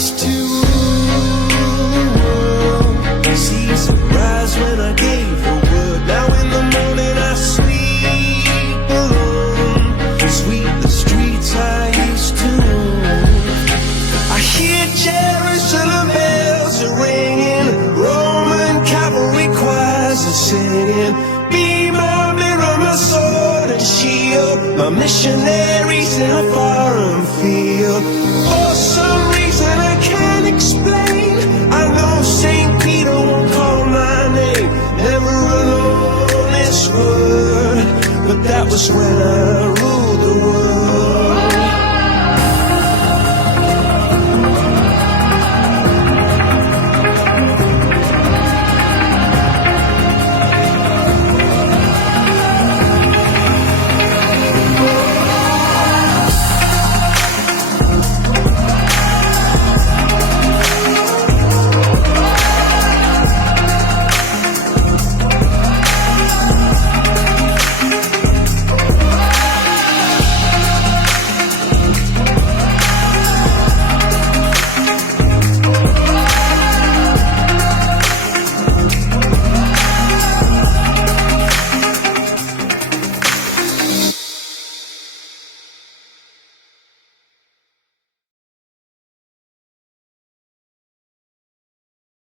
used to see sunrise when I gave the word. Now in the morning I sleep alone. Sweep the streets I used to own. I hear Jerusalem bells are ringing, Roman cavalry choirs are singing. Be my mirror, my sword and shield, my missionaries in a foreign field. For some reason I can't explain, I know St. Peter won't call my name. Never alone this word, but that was when I